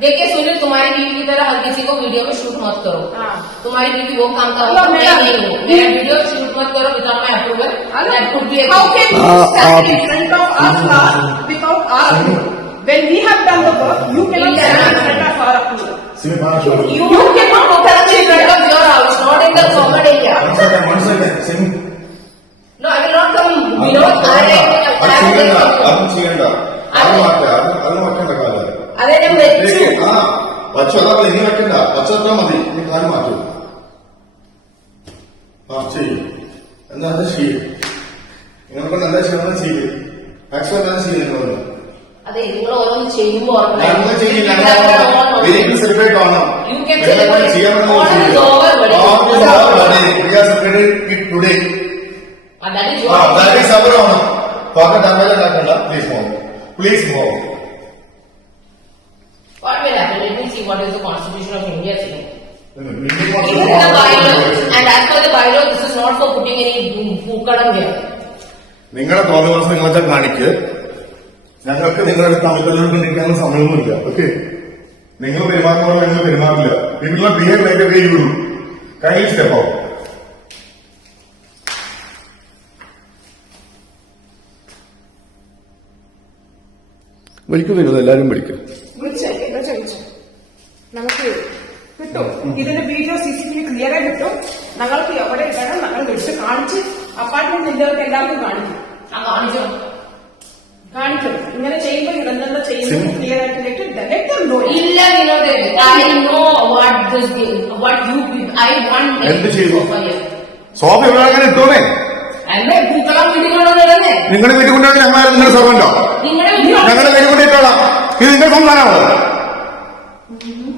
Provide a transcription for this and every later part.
देखिए सुनील तुम्हारी बीवी की तरह हर किसी को वीडियो में शूट मत करो तुम्हारी बीवी वो काम करो मेरा वीडियो शूट मत करो without my approval When we have done the work, you cannot stand in front of our approval. You, you cannot open in front of your house, not in the common area. One second, one second. Sing. No, I will not come below. I will not come. I will not come. I will not come. അതെ ഞാൻ വെച്ചു ആ പച്ചവെള്ളം ഇനി വെക്കണ്ട. പച്ചവെള്ളം മതി. ഇനി കാൽ മാറ്റൂ. ആ ചെയ്യും. എന്നാ അത് ചെയ്യും? നിങ്ങൾക്ക് നല്ല ചെയ്യണം ചെയ്യും. മാക്സിമം നല്ല ചെയ്യും നിങ്ങളൊന്ന് അതെ നിങ്ങൾ ഓരോന്ന് ചെയ്യുമ്പോ ഞങ്ങൾ ചെയ്യില്ല നിങ്ങൾ celebrate. ചെയ്യാൻ please is please buddy. What is the constitution of India saying. This is the bylaw, and as per the bylaw, this is not for putting any pookalam here. നിങ്ങളുടെ തോന്നുന്ന നിങ്ങളെ കാണിക്ക്. ഞങ്ങൾക്ക് നിങ്ങളുടെ തമ്മിലുള്ള സമയമൊന്നുമില്ല. ഓക്കെ നിങ്ങൾ പെരുമാറുമ്പോൾ ഞങ്ങൾ പെരുമാറില്ല. നിങ്ങൾ behave like way you kind step out വിളിക്കും വിനോദ് എല്ലാരും വിളിക്കും. നമുക്ക് കിട്ടും. ഇതിന്റെ video C C T V clear ആയി കിട്ടും. ഞങ്ങൾക്ക് എവിടെ ഇടണം ഞങ്ങൾ വിളിച്ച് കാണിച്ച് അപ്പാർട്ട്മെന്റ് നിന്നവർക്ക് എല്ലാവർക്കും കാണിക്കും. ആ കാണിച്ചോ? കാണിക്കും. ഇങ്ങനെ ചെയ്യുമ്പോൾ ഇതെന്താ ചെയ്യുന്നത് ക്ലിയർ ആയിട്ട് നോ ഇല്ല Vinod. I know what this what you I want എന്ത് ചെയ്തു? സോഫ ഇവിടെ അങ്ങനെ കൊണ്ടുവന്നിടന്നേ നിങ്ങളുടെ വീട്ടിൽ കൊണ്ടുപോയി ഞങ്ങൾ നിങ്ങളുടെ സർവന്റോ ഞങ്ങളുടെ വീട്ടിൽ കൊണ്ടിട്ടോളാം ഇത് നിങ്ങളുടെ സംസ്ഥാനമാണോ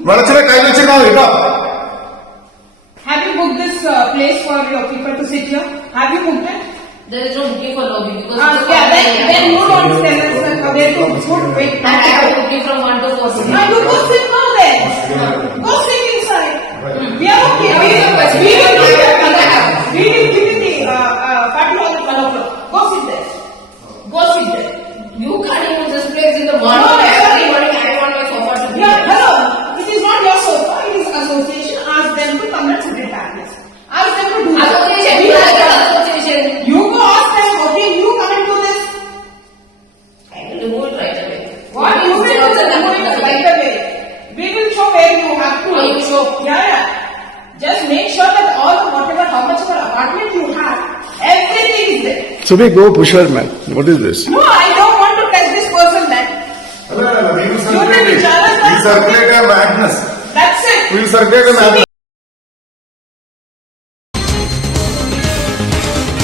വെളച്ചിലെ കൈ വെച്ചിരുന്നാൽ മതി കേട്ടോ Have you booked this uh, place for your people to sit here? Have you booked it? There is no booking for lobby because Uh, it's a yeah, then, common then area. you don't tell us uh, where to put wait. I have a booking from one to four. Now you go sit now then. removed right away. What you will do is remove it right away. We will show where you have to. I will show. Yeah, yeah. Just make sure that all the whatever, how much of an apartment you have, everything is there. Subhi, go push her, man. What is this? No, I don't want to touch this person, man. You will be jealous. Circulate a madness. That's it. We will circulate a madness.